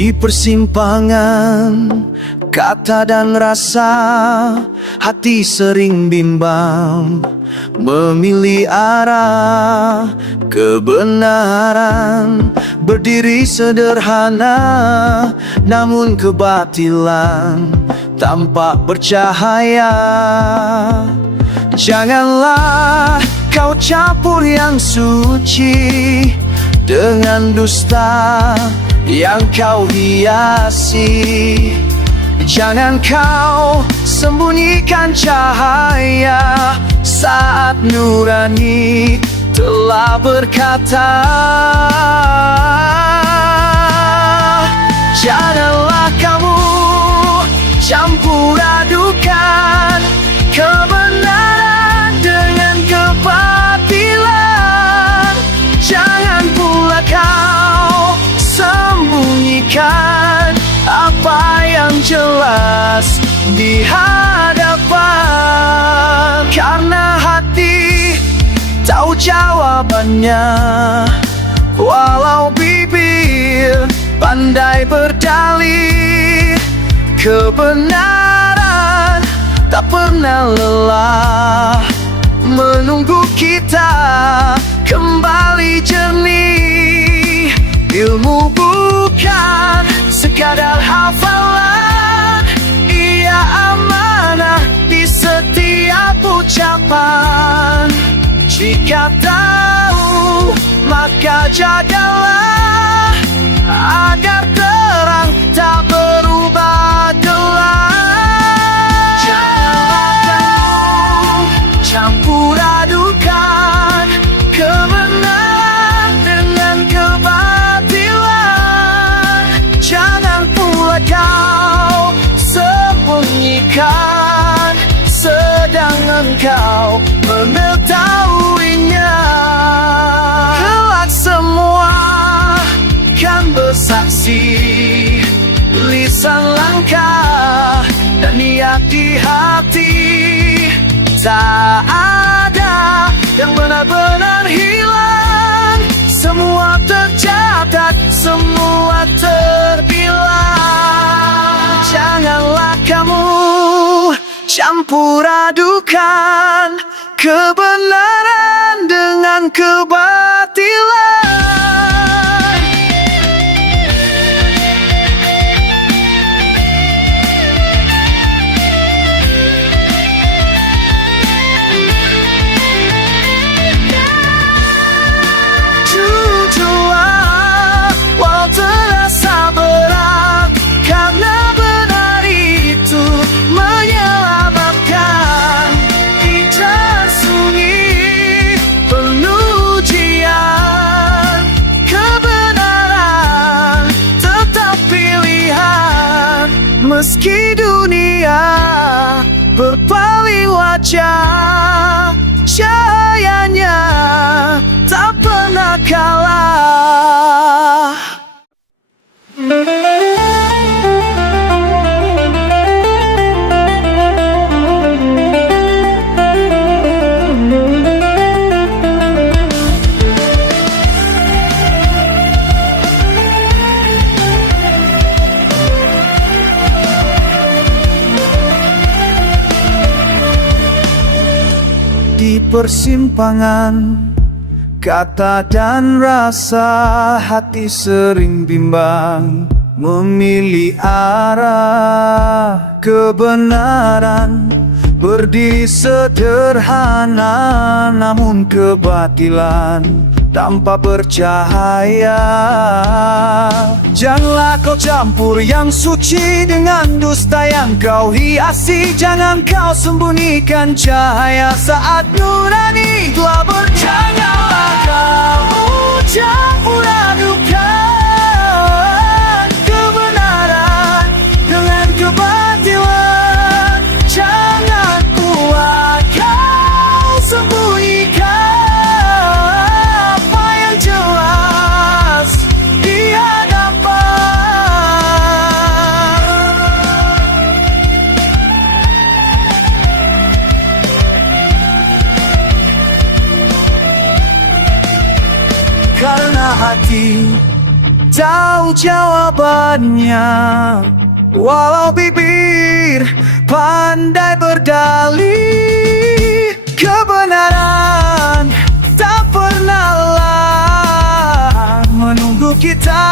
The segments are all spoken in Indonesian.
Di persimpangan kata dan rasa, hati sering bimbang memilih arah kebenaran. Berdiri sederhana, namun kebatilan tampak bercahaya. Janganlah kau campur yang suci dengan dusta yang kau hiasi. Jangan kau sembunyikan cahaya saat nurani telah berkata. Janganlah kamu campur adukan kebenaran dengan kebatilan. Jangan pula kau sembunyikan apa yang jelas di hadapan, karena hati tahu jawabannya, walau bibir pandai berdalih. Kebenaran tak pernah lelah menunggu kita kembali jernih. Ilmu bukan sekadar hafalan, ia amanah di setiap ucapan. Jika tahu maka jagalah, agar terang tak berubah gelap. Janganlah kamu campur adukan kebenaran dengan kebatilan. Jangan pula kau sembunyikan sedang engkau mengetahuinya. Kelak semua kan bersaksi, lisan, langkah dan niat di hati. Tak ada yang benar-benar hilang, semua tercatat, semua terbilang. Janganlah kamu campur adukan kebenaran dengan kebatilan. Jujurlah walau terasa berat, karena benar itu menyelamatkan. Tidak sunyi penuh ujian, kebenaran tetap pilihan. Meski dunia berpaling wajah, cahayanya tak pernah kalah. Di persimpangan kata dan rasa, hati sering bimbang memilih arah kebenaran. Berdiri sederhana, namun kebatilan tanpa bercahaya. Janganlah kau campur yang suci dengan dusta yang kau hiasi. Jangan kau sembunyikan cahaya saat nurani telah bercahaya. Kamu campur adukan kebenaran dengan kebatilan. Jangan pula kau sembunyikan apa yang jelas di hadapan. Karena hati tahu jawabannya. Walau bibir pandai berdalih, kebenaran tak pernahlah menunggu kita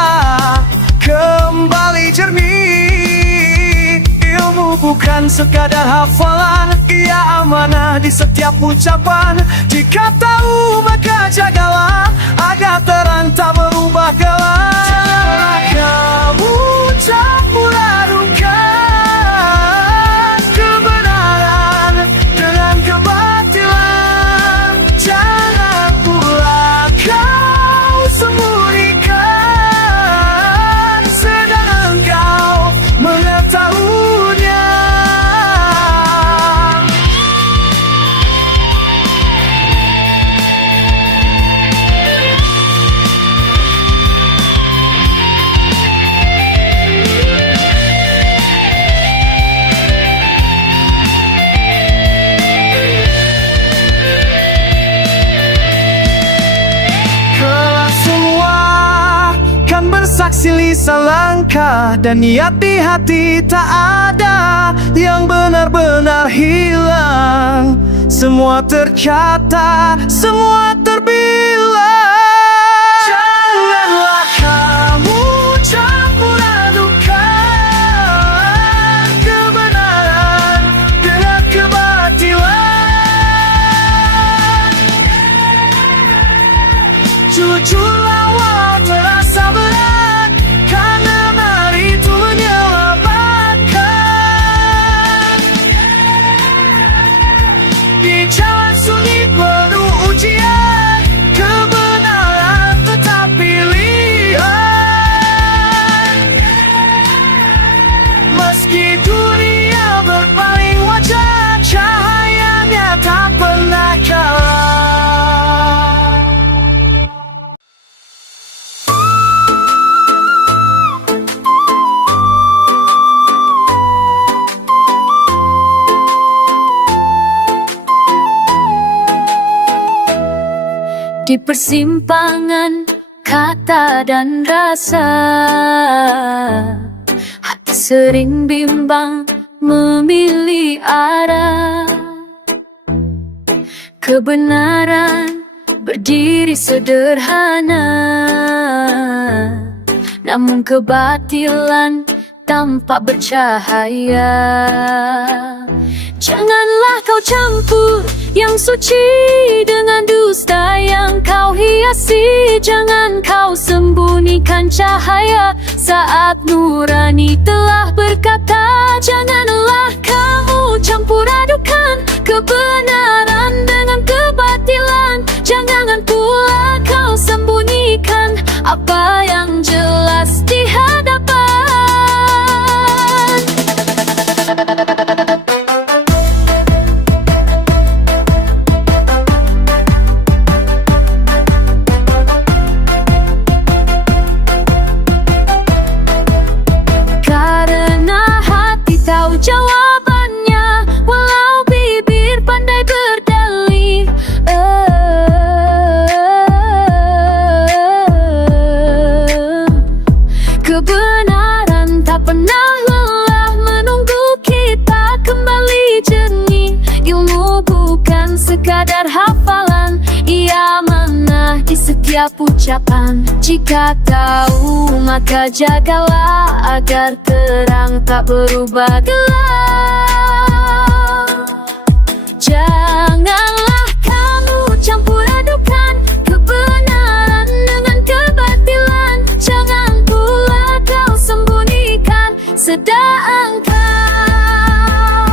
kembali jernih. Ilmu bukan sekadar hafalan, ia amanah di setiap ucapan. Jika tahu maka jagalah, agar terang tak berubah gelap. Janganlah kamu campur adukan kebenaran dengan kebatilan. Jangan pula kau sembunyikan, sedang engkau mengetahuinya. Bersaksi lisan langkah dan niat di hati, tak ada yang benar-benar hilang. Semua tercatat, semua terbilang. Janganlah kamu campur adukan kebenaran dengan kebatilan. Jujurlah walau terasa berat, karena mari itu menyelamatkan. Di jalan sunyi penuh ujian, kebenaran tetap pilihan. Meski dunia berpaling wajah, cahayanya tak pernah kalah. Di persimpangan kata dan rasa, hati sering bimbang memilih arah. Kebenaran berdiri sederhana, namun kebatilan tampak bercahaya. Janganlah kau campur yang suci dengan dusta yang kau hiasi. Jangan kau sembunyikan cahaya saat nurani telah berkata. Janganlah kamu campur adukan kebenaran dengan kebatilan. Jangan pula kau sembunyikan apa yang jelas di hadapan. Jawabannya, walau bibir pandai berdalih. Kebenaran tak pernah lelah menunggu kita kembali jernih. Ilmu bukan sekadar hafalan, ia amanah di setiap ucapan. Jika tahu maka jagalah, agar terang tak berubah gelap. Janganlah kamu campur adukan kebenaran dengan kebatilan. Jangan pula kau sembunyikan sedang kau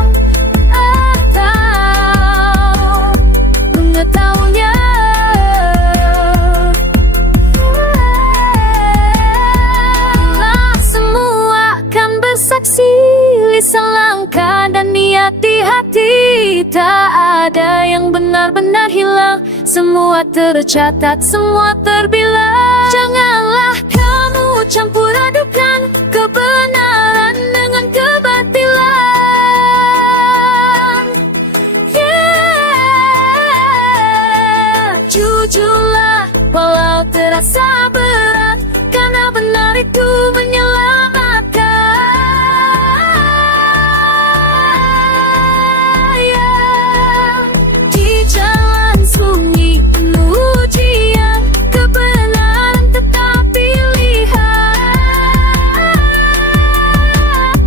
mengetahuinya. Bersaksi lisan langkah dan niat di hati, tak ada yang benar-benar hilang. Semua tercatat, semua terbilang. Janganlah kamu campur adukan kebenaran dengan kebatilan. Jujurlah walau terasa berat, karena benar itu menyelamatkan. Ya, di jalan sunyi penuh ujian, kebenaran tetap pilihan.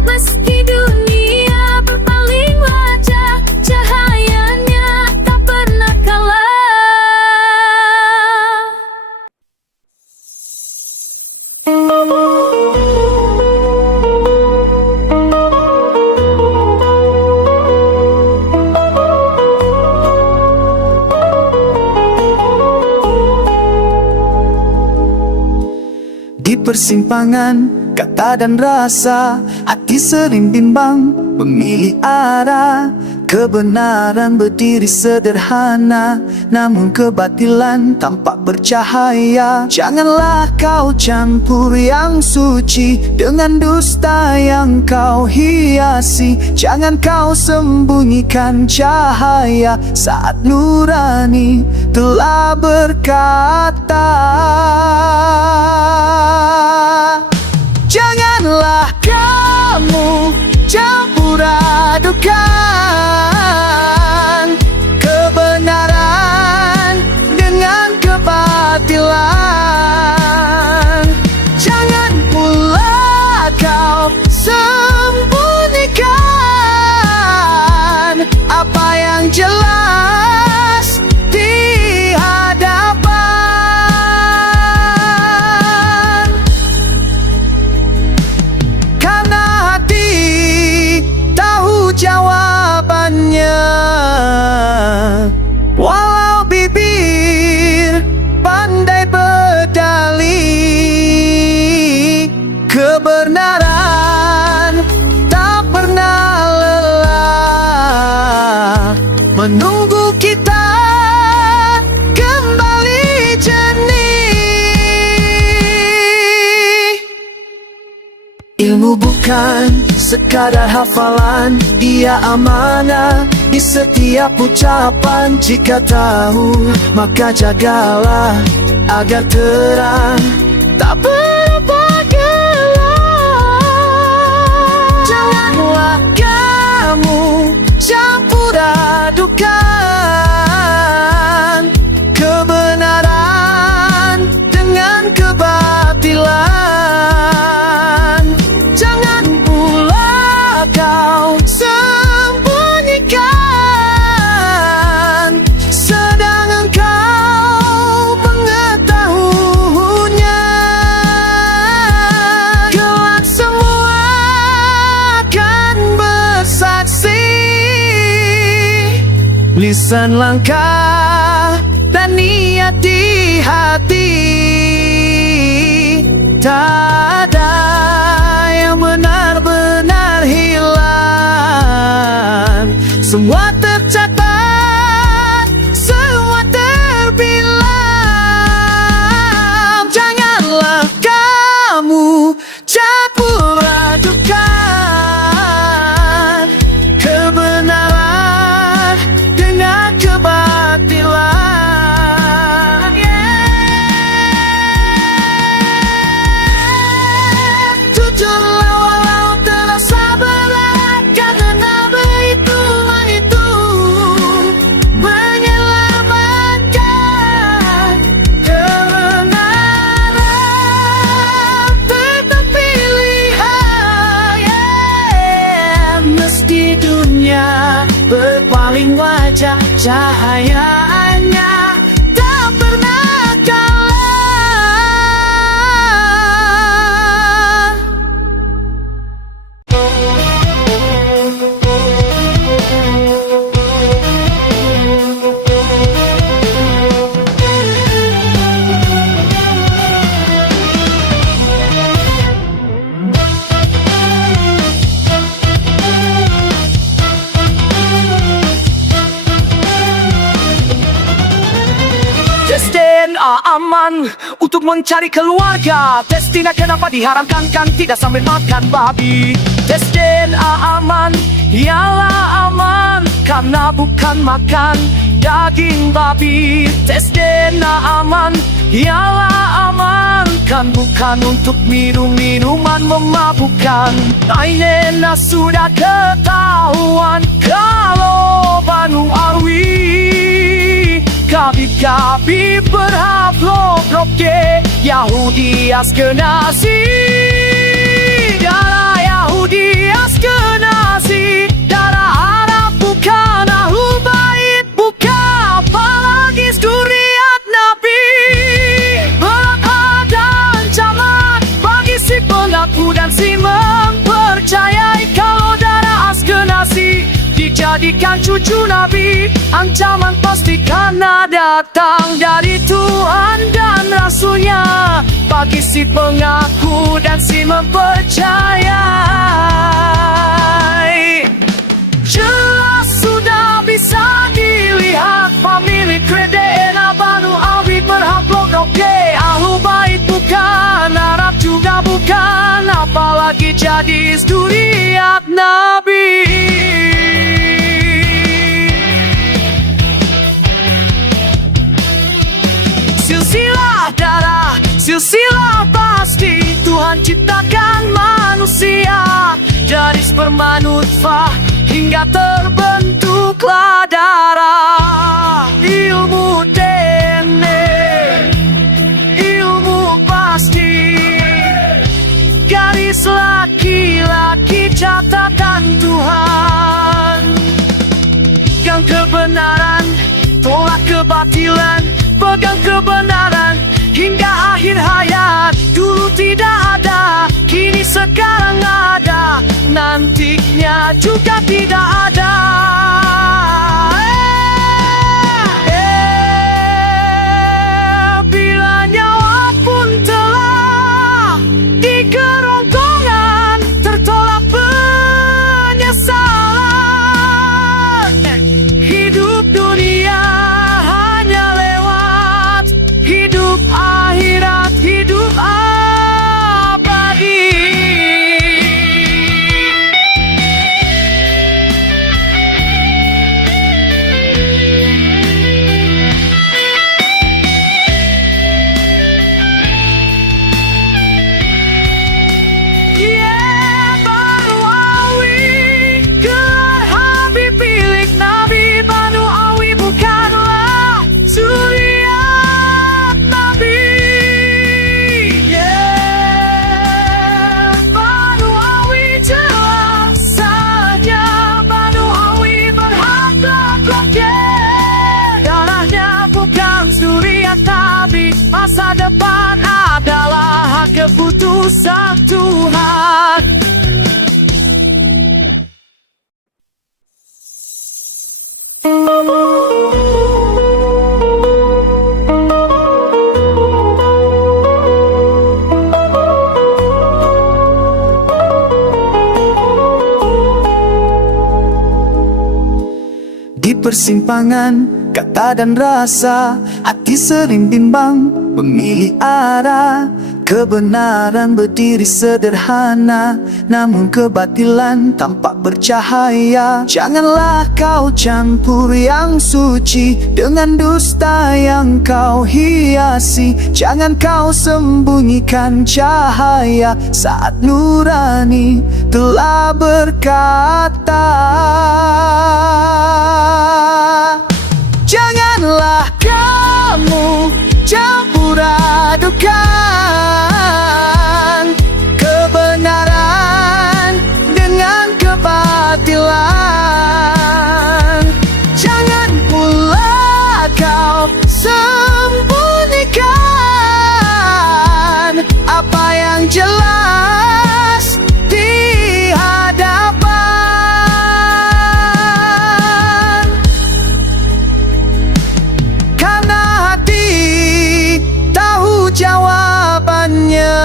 Meski dunia berpaling wajah, cahayanya tak pernah kalah. Di persimpangan kata dan rasa, hati sering bimbang memilih arah. Kebenaran berdiri sederhana, namun kebatilan tampak bercahaya. Janganlah kau campur yang suci dengan dusta yang kau hiasi. Jangan kau sembunyikan cahaya saat nurani telah berkata. Janganlah kamu campur adukan kebenaran dengan kebatilan. Jangan pula kau sembunyikan apa yang jelas di hadapan. Karena hati tahu jawabannya, walau bibir pandai berdalih. Kebenaran tak pernah lelah menunggu kita kembali jernih. Ilmu bukan sekadar hafalan, ia amanah di setiap ucapan. Jika tahu, maka jagalah agar terang tak berapa gelap. Janganlah kamu campur adukan kebenaran dengan kebatilan. Jangan pula kau sembunyikan sedang engkau mengetahuinya. Kelak semua akan bersaksi. Lisan, langkah, dan niat di hati, tak ada yang benar-benar hilang. Semua tercatat, semua terbilang. Janganlah kamu campur adukan kebenaran dengan kebatilan. Jujurlah walau terasa berat, karena perhitungan itu menyelamatkan. Kebenaran tetap pilihan. Meski dunia berpaling wajah, cahayanya tak pernah kalah. Tes DNA aman untuk mencari keluarga. Tes DNA kenapa diharamkan, kan tidak sambil makan babi. Tes DNA aman, ialah aman karena bukan makan daging babi. Tes DNA aman, ialah aman makan, bukan untuk minuman memabukkan. Akhirnya sudah ketahuan kalau Banu Alwi kabi berhablok ke Yahudi Askenazi. Darah Yahudi Askenazi, darah Arab bukan Ahlul Bait, bukan apalagi zuriat Nabi. Berat ada ancaman bagi si pengaku dan si mempercayai kalau darah Askenazi dijadikan cucu Nabi. Ancaman pasti karena datang dari Tuhan dan Rasulnya bagi si pengaku dan si mempercayai. Jelas sudah bisa dilihat pemilik DNA Banu Alwi berhablok ke Ahlul Bait, bukan Arab juga bukan apalagi jadi zuriat Nabi. Silsilah darah, silsilah pasti Tuhan ciptakan manusia dari sperma nutfah hingga terbentuklah darah. Ilmu DNA, ilmu pasti, garis laki-laki catatan Tuhan. Pegang kebenaran, tolak kebatilan, pegang kebenaran hingga akhir hayat. Dulu tidak ada, kini sekarang ada, nantinya juga tidak ada. Bila nyawa pun telah di kerongkongan, tertolak penyesalan. Hidup dunia hanya lewat, hidup akhirat, hidup abadi. Banu Alwi, gelar Habib milik Nabi. Banu Alwi bukanlah zuriat Nabi. Banu Alwi jelas saja, Banu Alwi berhablok. Darahnya bukan zuriat Nabi. Masa depan adalah hak keputusan Tuhan. Di persimpangan kata dan rasa, hati sering bimbang memilih arah. Kebenaran berdiri sederhana, namun kebatilan tampak bercahaya. Janganlah kau campur yang suci dengan dusta yang kau hiasi. Jangan kau sembunyikan cahaya saat nurani telah berkata. Janganlah kamu campur adukan kebenaran dengan kebatilan. Jangan pula kau sembunyikan apa yang jelas di hadapan. Karena hati tahu jawabannya,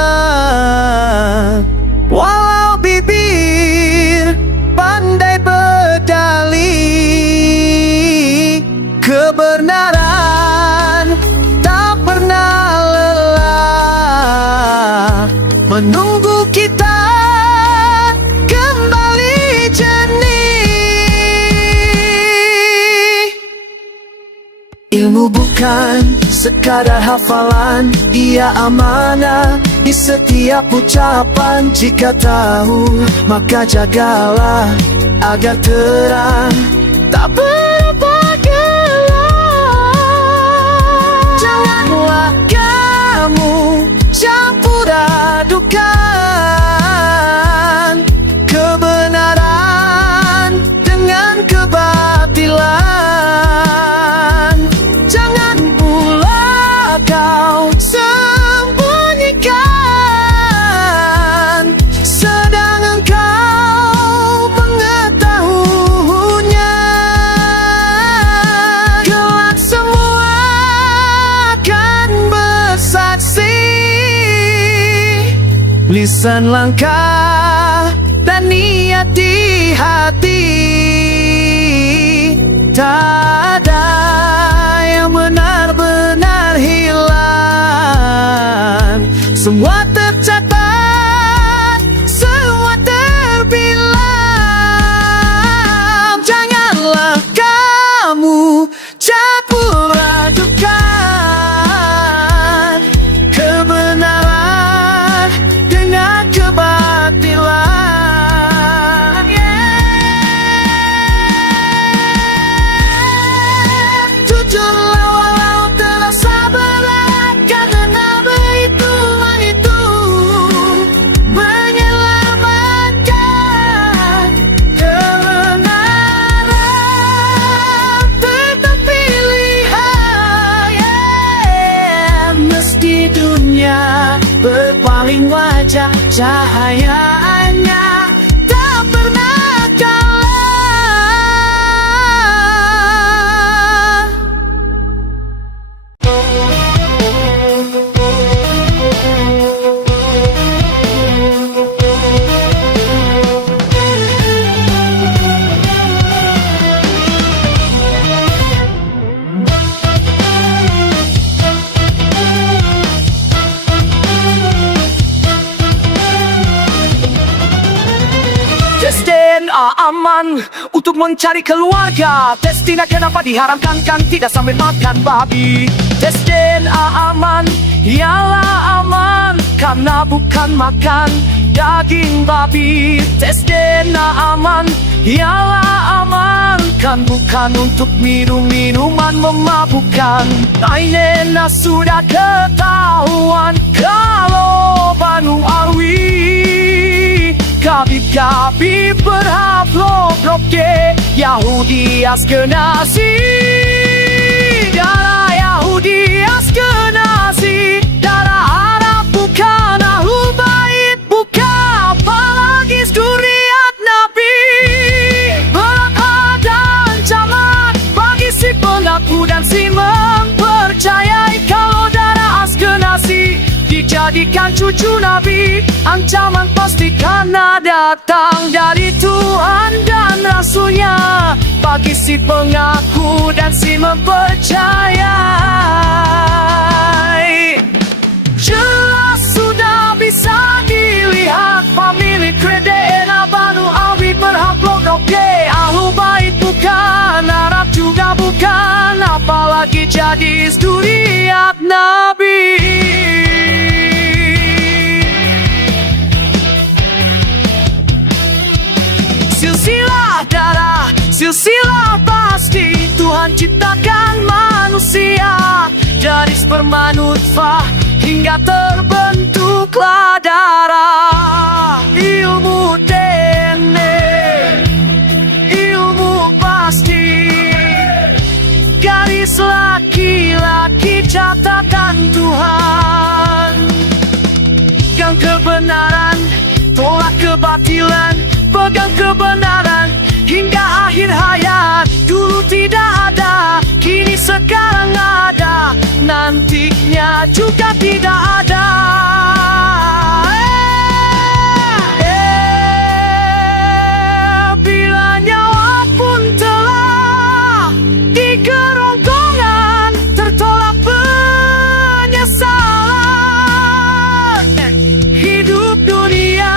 walau bibir pandai berdalih. Kebenaran tak pernah lelah menunggu kita kembali jernih. Ilmu Ilmu bukan sekadar hafalan, ia amanah di setiap ucapan. Jika tahu, maka jagalah agar terang, tak berapa gelap. Janganlah kamu campur adukan kebenaran dengan kebatilan. Jangan pula kau sembunyikan, sedang engkau mengetahuinya. Kelak semua akan bersaksi. Lisan, langkah, dan niat di hati, tak ada yang benar-benar hilang. Semua tercatat, semua terbilang. Janganlah kamu campur adukan kebenaran dengan kebatilan. Jujurlah walau terasa berat, karena berhitungan itu menyelamatkan kebenaran. Tetap pilihan, meski dunia berpaling wajah, cahayanya tak pernah kalah. Tes DNA aman untuk mencari keluarga. Tes DNA kenapa diharamkan, kan tidak sampai makan babi. Tes DNA aman, ialah aman karena bukan makan daging babi. Tes DNA aman, ialah aman kan bukan untuk minum minuman memabukkan. Ainena sudah ketahuan kalau Banu Arwi Gabi berhablok roke Yahudi Askenazi. Darah Yahudi Askenazi, darah Arab bukan Ahlul Bait, bukan apalagi zuriat Nabi. Berat ada ancaman bagi si pengaku dan si mempercayai kalau darah Askenazi dijadikan cucu Nabi. Ancaman pasti karena datang dari Tuhan dan Rasulnya bagi si pengaku dan si mempercayai. Jelas sudah bisa dilihat pemilik DNA Banu Arwi berhablok roke Ahlul Bait, bukan Arab juga bukan apalagi jadi zuriat Nabi. Silsilah darah, silsilah pasti Tuhan ciptakan manusia dari sperma nutfah hingga terbentuklah darah. Ilmu DNA, ilmu pasti, garis laki-laki catatan Tuhan. Pegang kebenaran, tolak kebatilan, pegang kebenaran hingga akhir hayat. Dulu tidak ada, kini sekarang ada, nantinya juga tidak ada. Bila nyawa pun telah di kerongkongan, tertolak penyesalan. Hidup dunia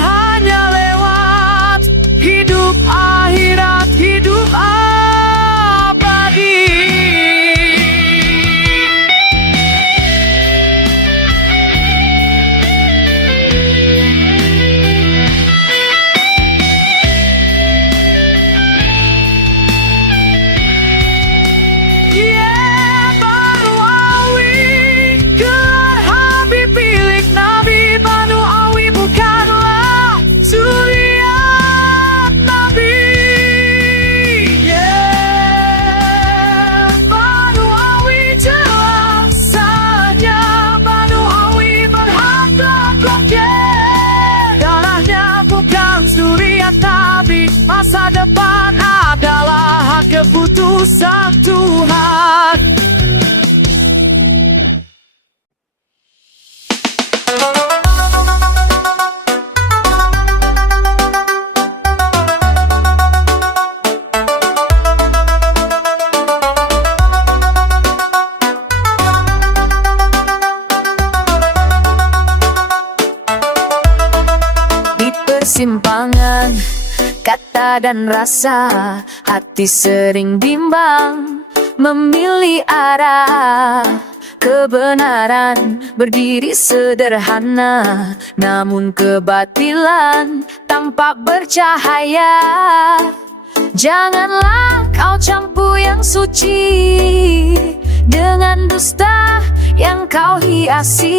hanya lewat, hidup akhirat hidup abadi. adalah keputusan Tuhan. Di persimpangan kata dan rasa, hati sering bimbang memilih arah. Kebenaran berdiri sederhana, namun kebatilan tampak bercahaya. Janganlah kau campur yang suci dengan dusta yang kau hiasi.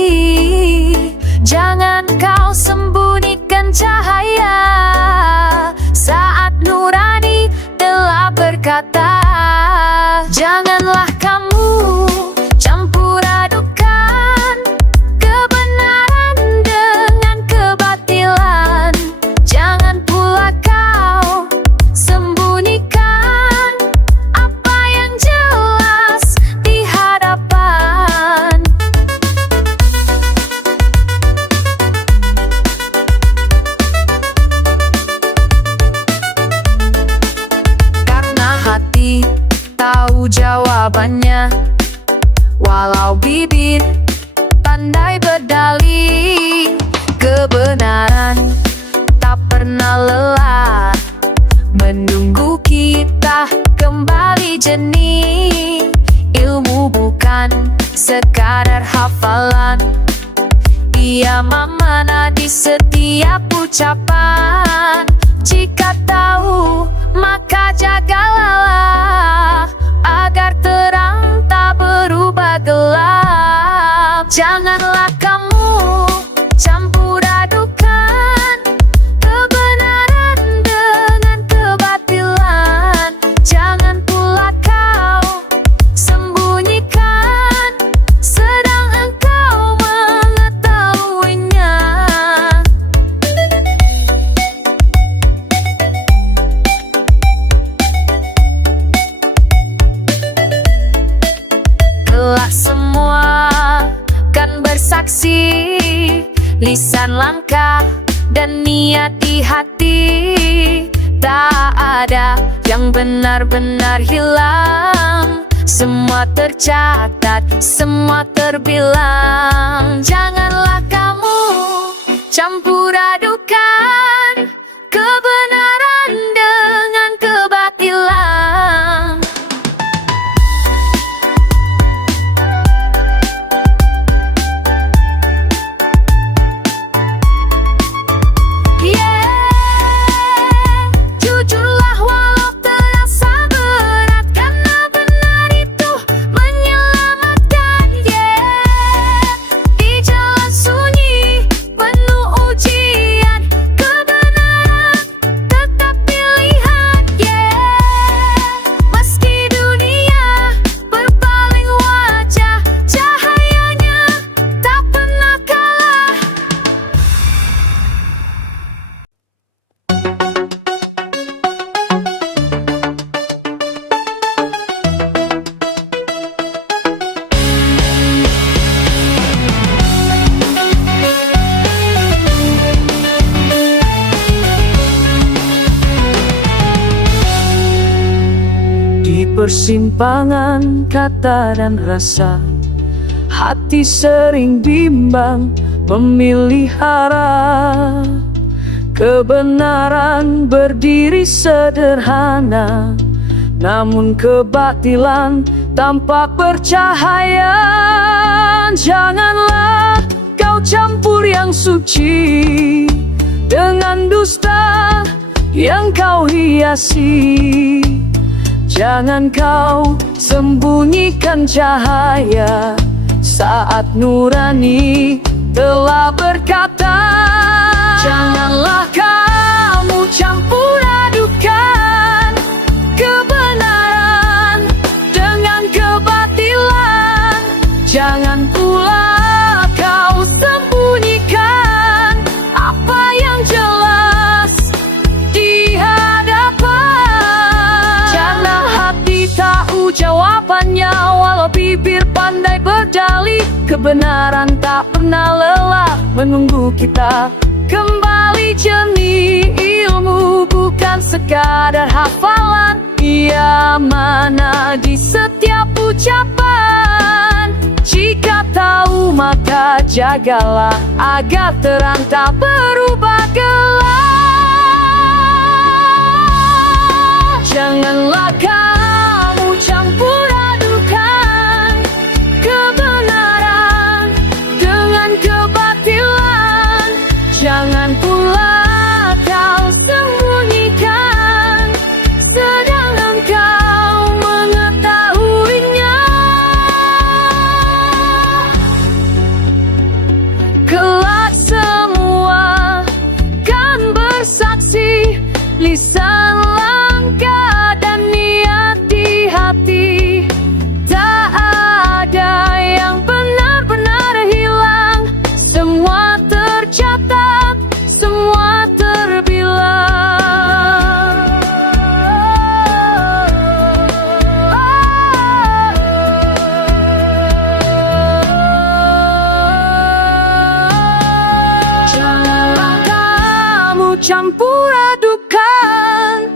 Jangan kau sembunyikan cahaya saat nurani telah berkata. Janganlah kamu campur adukan kebenaran dengan kebatilan. Jangan pula kau sembunyikan apa yang jelas di hadapan. Karena hati tahu jawabannya, walau bibir pandai berdalih. Kebenaran tak pernah lelah menunggu kita kembali jernih. Ilmu bukan sekadar hafalan, ia memanah di setiap ucapan. Jika tahu maka jagalah agar terang tak berubah gelap. Janganlah kamu campur adukan kebenaran dengan kebatilan. Jangan pula kau sembunyikan sedang engkau mengetahuinya. Kelak semua kan bersaksi, lisan, langkah, dan niat di hati. Tak ada yang benar-benar hilang, semua tercatat, semua terbilang. Janganlah kamu campur adukan kebenaran dengan kebatilan. Jujurlah walau terasa berat, karena benar itu menyelamatkan. Di jalan sunyi penuh ujian, kebenaran tetap pilihan. Meski dunia berpaling wajah, cahayanya tak pernah kalah. Di persimpangan kata dan rasa, hati sering bimbang memilih arah. Kebenaran berdiri sederhana, namun kebatilan tampak bercahaya. Janganlah kau campur yang suci dengan dusta yang kau hiasi. Jangan kau sembunyikan cahaya saat nurani telah berkata. Janganlah kamu campur adukan kebenaran dengan kebatilan. Jangan pula kau sembunyikan apa yang jelas di hadapan. jawabannya, walau bibir pandai berdalih. Kebenaran tak pernah lelah menunggu kita kembali jernih. Ilmu bukan sekadar hafalan, ia mana di setiap ucapan. Jika tahu maka jagalah, agar terang tak berubah gelap. Janganlah kamu campur adukan kebenaran dengan kebatilan. Jangan pula kau sembunyikan, sedang engkau mengetahuinya. Kelak semua kan bersaksi, lisan, langkah, dan niat di hati. Tak ada yang benar-benar hilang, semua tercatat, semua terbilang. Janganlah kamu campur adukan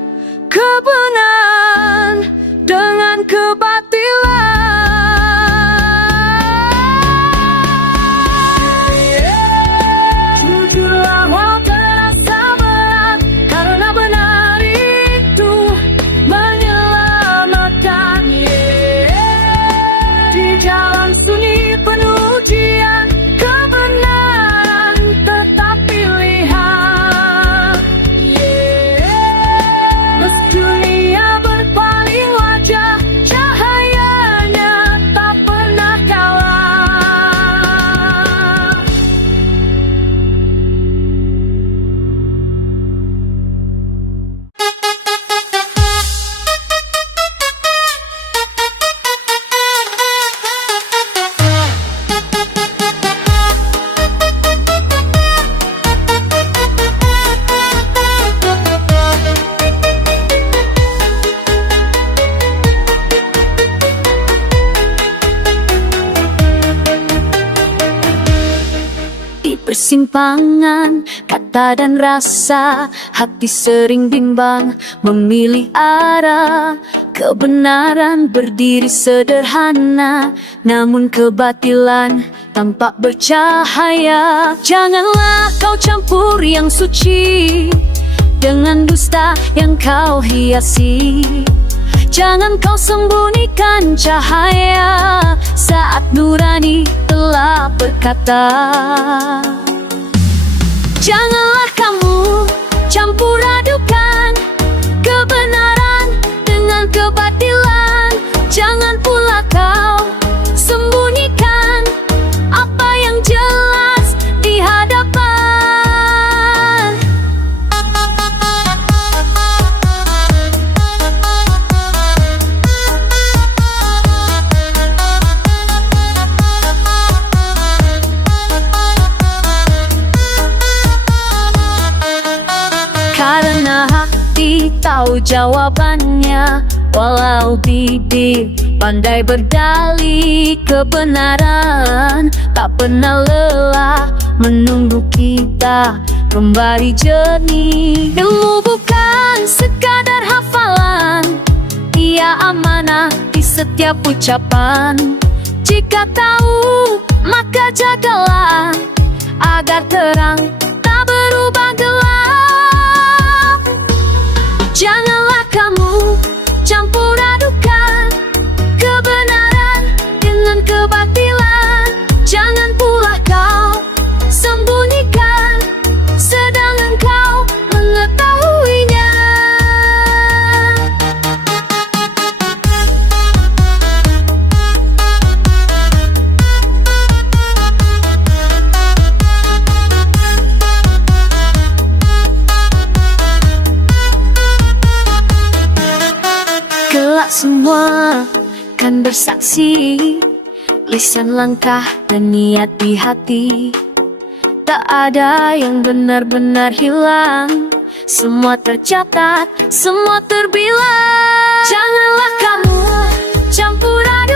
kebenaran dengan kebatilan. Jujurlah walau terasa berat, karena benar itu menyelamatkan. Di jalan sunyi penuh ujian, kebenaran tetap pilihan. Dunia berpaling wajah, cahayanya tak pernah kalah. Di persimpangan kata dan rasa, hati sering bimbang memilih arah. Kebenaran berdiri sederhana, namun kebatilan tampak bercahaya. Janganlah kau campur yang suci dengan dusta yang kau hiasi. Jangan kau sembunyikan cahaya saat nurani telah berkata. Janganlah kamu campur adukan kebenaran dengan kebatilan. Jangan pula kau sembunyikan apa yang jelas di hadapan. Karena hati tahu jawabannya, walau bibir pandai berdalih. Kebenaran tak pernah lelah menunggu kita kembali jernih. Ilmu bukan sekadar hafalan, ia amanah di setiap ucapan. Jika tahu maka jagalah, agar terang tak berubah gelap. Janganlah kamu campur adukan kebenaran dengan kebatilan. Jangan pula kau sembunyikan, sedang engkau mengetahuinya. Kelak semua kan bersaksi, lisan, langkah, dan niat di hati. Tak ada yang benar-benar hilang, semua tercatat, semua terbilang. Janganlah kamu campur aduk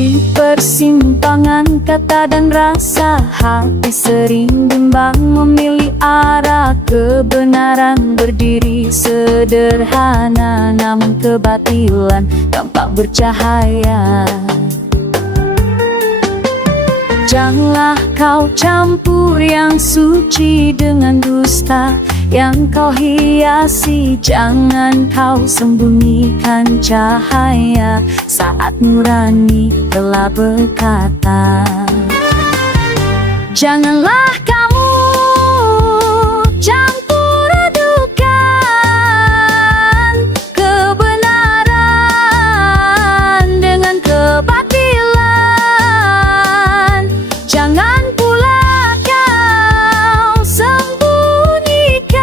Di persimpangan kata dan rasa, hati sering bimbang memilih arah. Kebenaran berdiri sederhana, namun kebatilan tampak bercahaya. Janganlah kau campur yang suci dengan dusta, yang kau hiasi. Jangan kau sembunyikan cahaya saat nurani telah berkata. Janganlah kamu campur adukan kebenaran dengan kebatilan. Jangan pula kau sembunyikan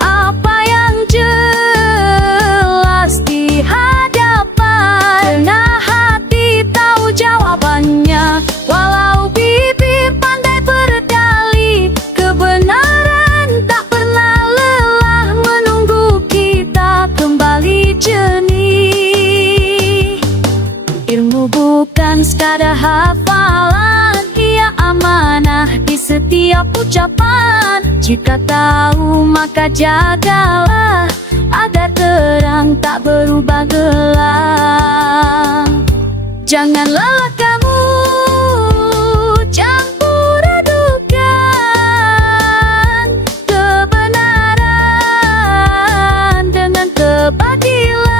apa yang jelas di hadapan. Nah, hati tahu jawabannya, walau bibir pandai berdalih. Kebenaran tak pernah lelah menunggu kita kembali jernih. Ilmu bukan sekadar hafalan, ia amanah di setiap ucapan. Jika tahu maka jagalah, agar terang tak berubah gelap. Janganlah kamu campur adukan kebenaran dengan kebatilan.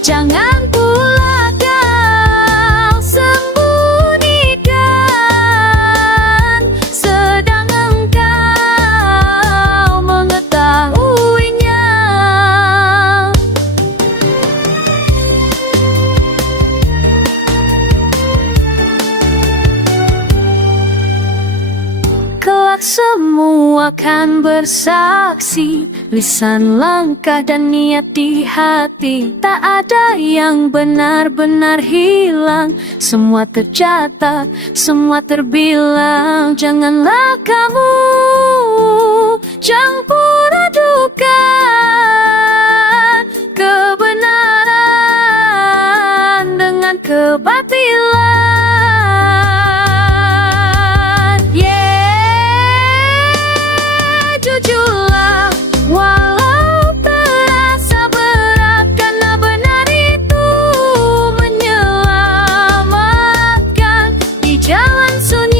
Jangan pula kau sembunyikan, sedang engkau mengetahuinya. Kelak semua akan bersaksi, lisan, langkah, dan niat di hati. Tak ada yang benar-benar hilang, semua tercatat, semua terbilang. Janganlah kamu campur adukan kebenaran dengan kebatilan. Jujurlah walau terasa berat, karena benar itu menyelamatkan. Di jalan sunyi